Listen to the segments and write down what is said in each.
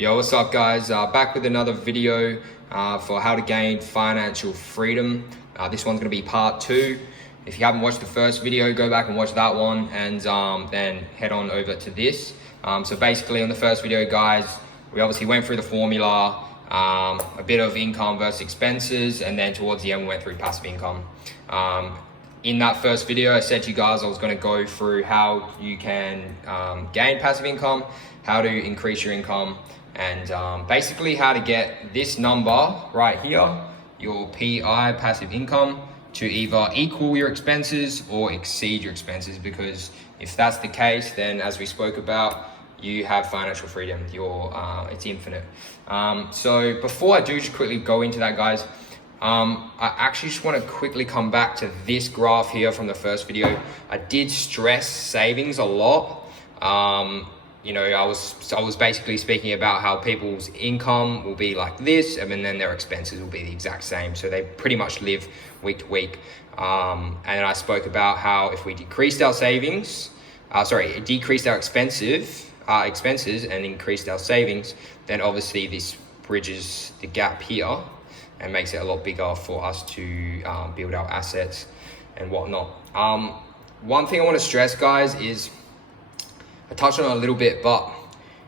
Yo, what's up guys? Back with another video for how to gain financial freedom. This one's gonna be part 2. If you haven't watched the first video, go back and watch that one and then head on over to this. So basically on the first video guys, we obviously went through the formula, a bit of income versus expenses, and then towards the end we went through passive income. In that first video, I said to you guys I was going to go through how you can gain passive income, how to increase your income, and basically how to get this number right here, your PI, passive income, to either equal your expenses or exceed your expenses. Because if that's the case, then as we spoke about, you have financial freedom. It's infinite. So before I do just quickly go into that, guys, I actually just want to quickly come back to this graph here from the first video. I did stress savings a lot. You know, I was basically speaking about how people's income will be like this, and then their expenses will be the exact same. So they pretty much live week to week. And I spoke about how if we decreased our savings, decreased our expenses and increased our savings, then obviously this bridges the gap here and makes it a lot bigger for us to build our assets and whatnot. One thing I want to stress, guys, is I touched on it a little bit, but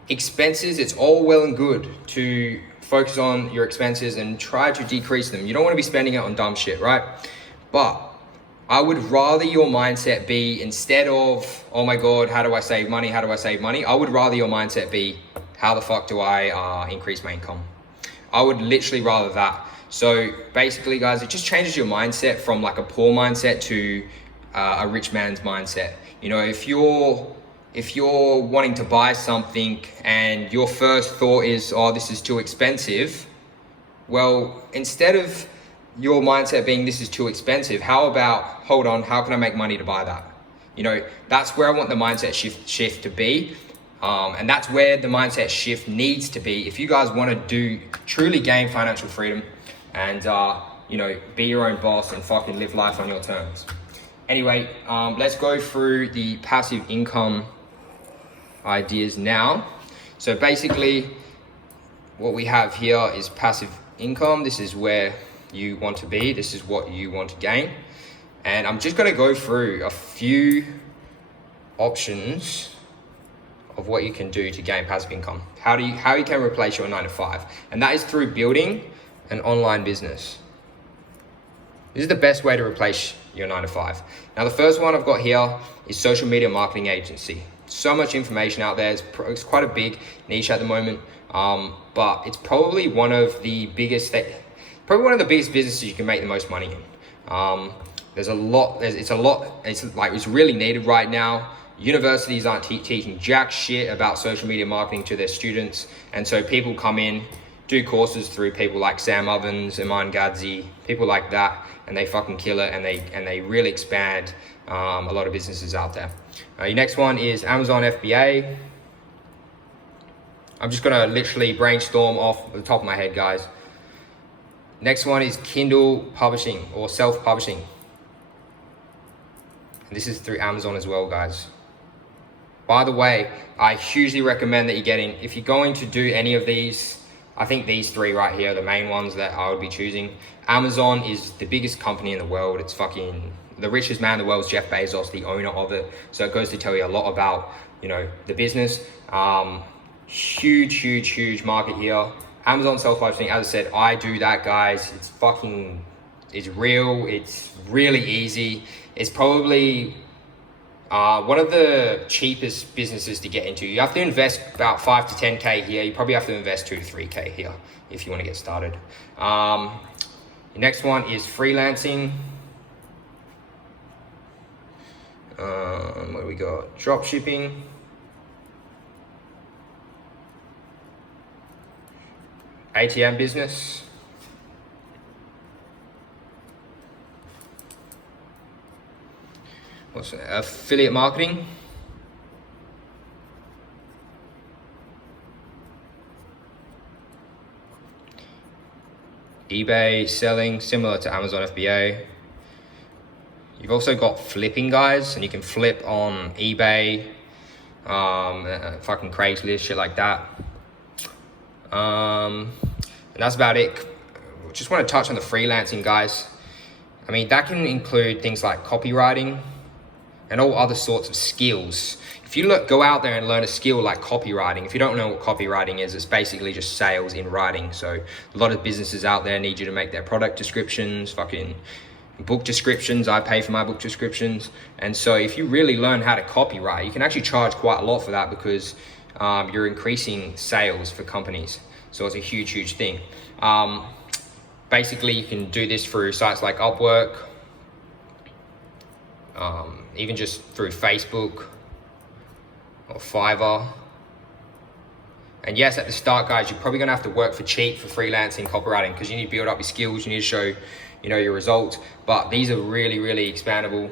expenses, it's all well and good to focus on your expenses and try to decrease them. You don't want to be spending it on dumb shit, right? But I would rather your mindset be, instead of, oh my God, how do I save money? How do I save money? I would rather your mindset be, how the fuck do I increase my income? I would literally rather that. So basically, guys, it just changes your mindset from like a poor mindset to a rich man's mindset. You know, if you're wanting to buy something and your first thought is, oh, this is too expensive, well, instead of your mindset being this is too expensive, how about, hold on, how can I make money to buy that? You know, that's where I want the mindset shift to be. And that's where the mindset shift needs to be if you guys want to truly gain financial freedom and you know, be your own boss and fucking live life on your terms. Anyway, let's go through the passive income ideas now. So basically what we have here is passive income. This is where you want to be. This is what you want to gain. And I'm just going to go through a few options of what you can do to gain passive income. How you can replace your 9 to 5. And that is through building an online business. This is the best way to replace your 9 to 5. Now, the first one I've got here is social media marketing agency. So much information out there. It's quite a big niche at the moment, but it's probably one of the biggest businesses you can make the most money in. It's really needed right now. Universities aren't teaching jack shit about social media marketing to their students, and so people come in, do courses through people like Sam Ovens, Iman Gadzhi, people like that, and they fucking kill it, and they really expand a lot of businesses out there. Your next one is Amazon FBA. I'm just gonna literally brainstorm off the top of my head, guys. Next one is Kindle publishing or self-publishing. And this is through Amazon as well, guys. By the way, I hugely recommend that if you're going to do any of these, I think these 3 right here are the main ones that I would be choosing. Amazon is the biggest company in the world. It's fucking the richest man in the world is Jeff Bezos, the owner of it. So it goes to tell you a lot about, you know, the business. Huge market here. Amazon self-publishing, as I said, I do that, guys. It's real. It's really easy. It's probably one of the cheapest businesses to get into. You have to invest about 5 to 10K here. You probably have to invest 2 to 3K here if you want to get started. The next one is freelancing. What do we got? Drop shipping. ATM business. What's that? Affiliate marketing. eBay selling, similar to Amazon FBA. You've also got flipping, guys, and you can flip on eBay, fucking Craigslist, shit like that. And that's about it. Just want to touch on the freelancing, guys. I mean, that can include things like copywriting and all other sorts of skills. If you go out there and learn a skill like copywriting, if you don't know what copywriting is, it's basically just sales in writing. So a lot of businesses out there need you to make their product descriptions, fucking book descriptions. I pay for my book descriptions. And so if you really learn how to copyright, you can actually charge quite a lot for that, because you're increasing sales for companies. So it's a huge thing. Basically, you can do this through sites like Upwork, even just through Facebook or Fiverr. And yes, at the start, guys, you're probably gonna have to work for cheap for freelancing, copywriting, because you need to build up your skills, you need to show, your results. But these are really expandable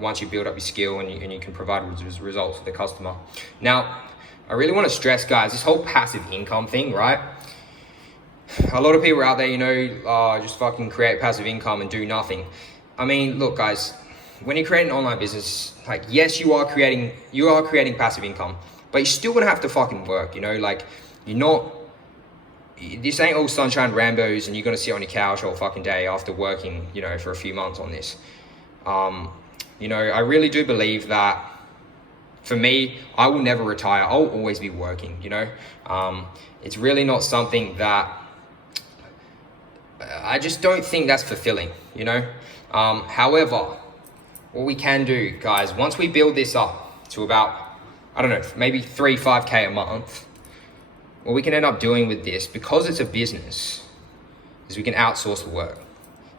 once you build up your skill and you can provide results for the customer. Now, I really want to stress, guys, this whole passive income thing, right? A lot of people out there, just fucking create passive income and do nothing. I mean, look, guys, when you create an online business, like, yes, you are creating passive income, but you're still gonna have to fucking work, this ain't all sunshine Rambos and you're gonna sit on your couch all fucking day after working, for a few months on this. I really do believe that, for me, I will never retire. I'll always be working, It's really not something that, I just don't think that's fulfilling, However, what we can do, guys, once we build this up to about, I don't know, maybe 3-5K a month, what we can end up doing with this, because it's a business, is we can outsource the work.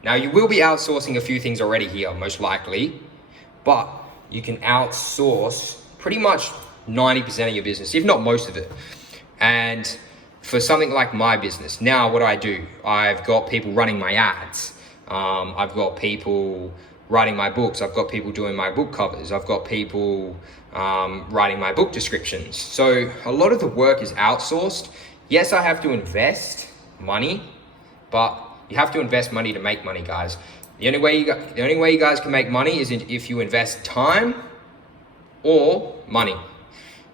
Now, you will be outsourcing a few things already here, most likely, but you can outsource pretty much 90% of your business, if not most of it. And for something like my business, now what do? I've got people running my ads. I've got people writing my books. I've got people doing my book covers. I've got people writing my book descriptions. So a lot of the work is outsourced. Yes, I have to invest money, but you have to invest money to make money, guys. The only way you guys can make money is if you invest time or money.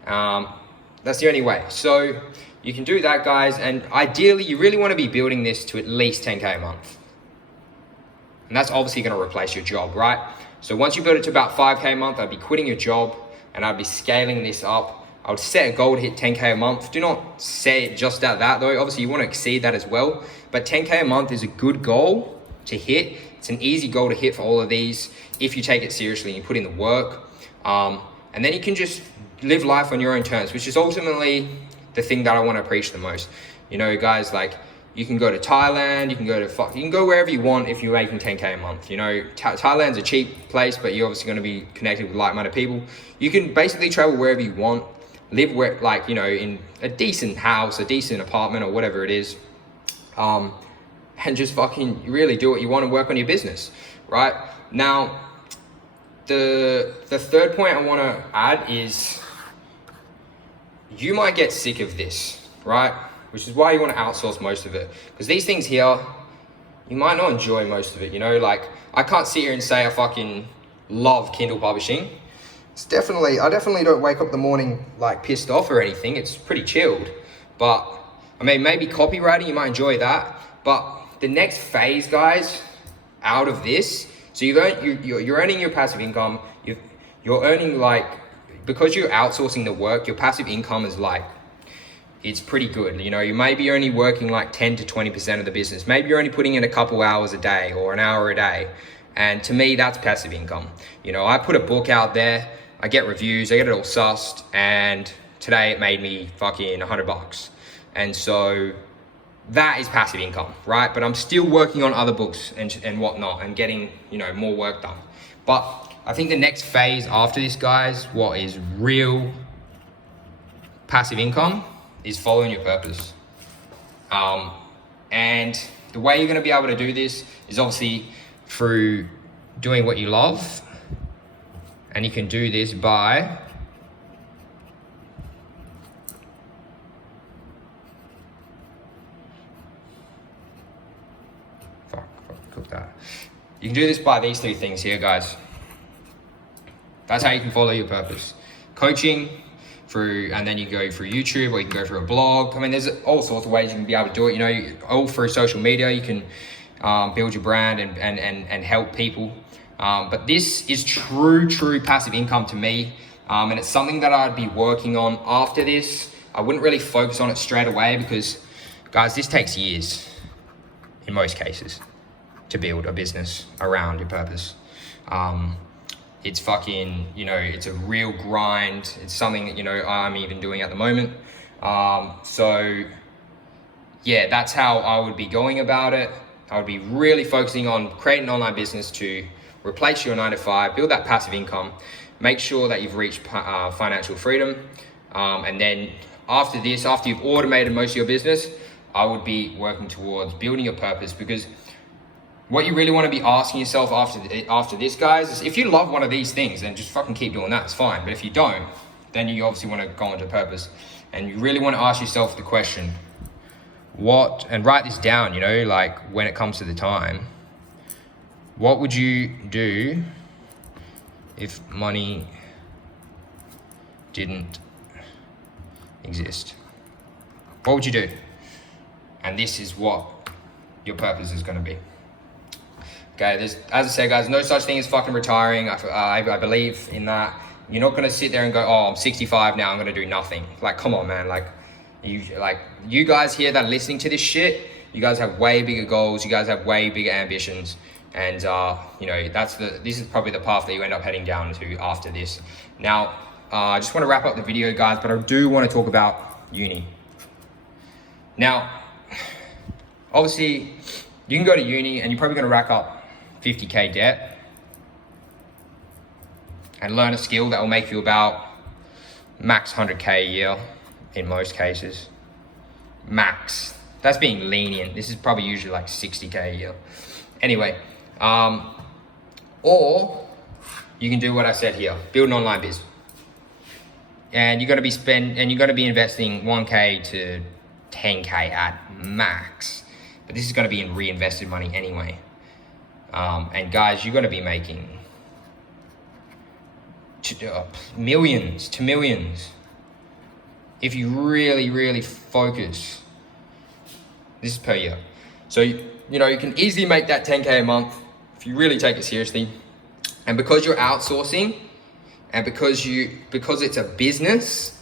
That's the only way. So you can do that, guys. And ideally, you really want to be building this to at least 10K a month. And that's obviously going to replace your job, right? So once you build it to about 5K a month, I'd be quitting your job and I'd be scaling this up. I would set a goal to hit 10K a month. Do not set it just at that though. Obviously you want to exceed that as well, but 10K a month is a good goal to hit. It's an easy goal to hit for all of these if you take it seriously and you put in the work. And then you can just live life on your own terms, which is ultimately the thing that I want to preach the most. Guys, like, you can go to Thailand, you can go wherever you want if you're making 10K a month. Thailand's a cheap place, but you're obviously going to be connected with like-minded people. You can basically travel wherever you want, live where, in a decent house, a decent apartment, or whatever it is, and just fucking really do what you want and work on your business, right? Now, the third point I want to add is, you might get sick of this, right? Which is why you want to outsource most of it. Because these things here, you might not enjoy most of it, Like, I can't sit here and say I fucking love Kindle publishing. I definitely don't wake up in the morning, like, pissed off or anything. It's pretty chilled. But, I mean, maybe copywriting, you might enjoy that. But the next phase, guys, out of this, so you're earning your passive income. You're earning, like, because you're outsourcing the work, your passive income is, like, it's pretty good. You may be only working like 10 to 20% of the business. Maybe you're only putting in a couple hours a day or an hour a day. And to me, that's passive income. I put a book out there, I get reviews, I get it all sussed, and today it made me fucking $100. And so that is passive income, right? But I'm still working on other books and whatnot and getting, more work done. But I think the next phase after this, guys, what is real passive income is following your purpose. And the way you're going to be able to do this is obviously through doing what you love. And you can do this by cook that. You can do this by these three things here, guys. That's how you can follow your purpose: coaching, and then you can go through YouTube, or you can go through a blog. I mean, there's all sorts of ways you can be able to do it. You know, all through social media, you can build your brand and help people. But this is true passive income to me. And it's something that I'd be working on after this. I wouldn't really focus on it straight away because, guys, this takes years in most cases to build a business around your purpose. It's fucking, you know, it's a real grind. It's something that, you know, I'm even doing at the moment. So yeah, that's how I would be going about it. I would be really focusing on creating an online business to replace your 9 to 5, build that passive income, make sure that you've reached financial freedom. And then after this, after you've automated most of your business, I would be working towards building your purpose, because what you really want to be asking yourself after this, guys, is if you love one of these things, then just fucking keep doing that. It's fine. But if you don't, then you obviously want to go into purpose. And you really want to ask yourself the question, and write this down, you know, like when it comes to the time, what would you do if money didn't exist? What would you do? And this is what your purpose is going to be. Okay, as I said, guys, no such thing as fucking retiring. I believe in that. You're not gonna sit there and go, oh, I'm 65 now, I'm gonna do nothing. Like, come on, man. You guys here that are listening to this shit, you guys have way bigger goals. You guys have way bigger ambitions, and you know, this is probably the path that you end up heading down to after this. Now, I just want to wrap up the video, guys, but I do want to talk about uni. Now, obviously, you can go to uni and you're probably gonna rack up 50K debt and learn a skill that will make you about max 100K a year in most cases. Max. That's being lenient. This is probably usually like 60K a year. Anyway, or you can do what I said here, build an online business. And you're gonna be investing 1K to 10K at max. But this is gonna be in reinvested money anyway. And guys, you're going to be making millions to millions if you really focus. This is per year. So, you know, you can easily make that 10K a month if you really take it seriously. And because you're outsourcing and because it's a business,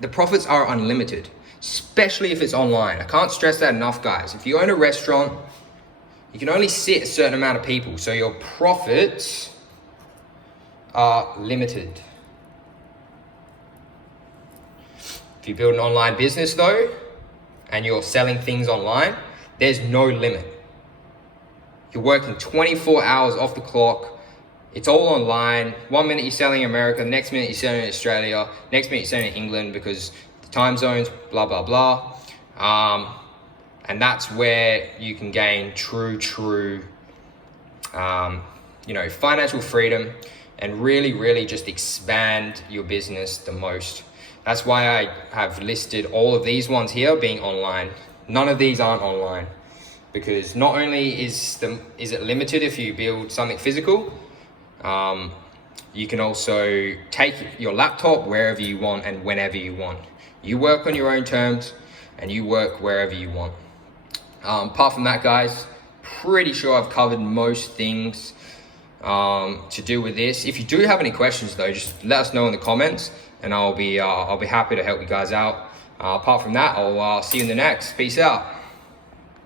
the profits are unlimited, especially if it's online. I can't stress that enough, guys. If you own a restaurant, you can only sit a certain amount of people, so your profits are limited. If you build an online business though, and you're selling things online, there's no limit. You're working 24 hours off the clock. It's all online. 1 minute you're selling in America, the next minute you're selling in Australia, next minute you're selling in England because the time zones, blah, blah, blah. And that's where you can gain true, you know, financial freedom and really just expand your business the most. That's why I have listed all of these ones here being online. None of these aren't online, because not only is it limited if you build something physical, you can also take your laptop wherever you want and whenever you want. You work on your own terms and you work wherever you want. Apart from that, guys, pretty sure I've covered most things to do with this. If you do have any questions though, just let us know in the comments and I'll be happy to help you guys out. Apart from that, I'll see you in the next. Peace out.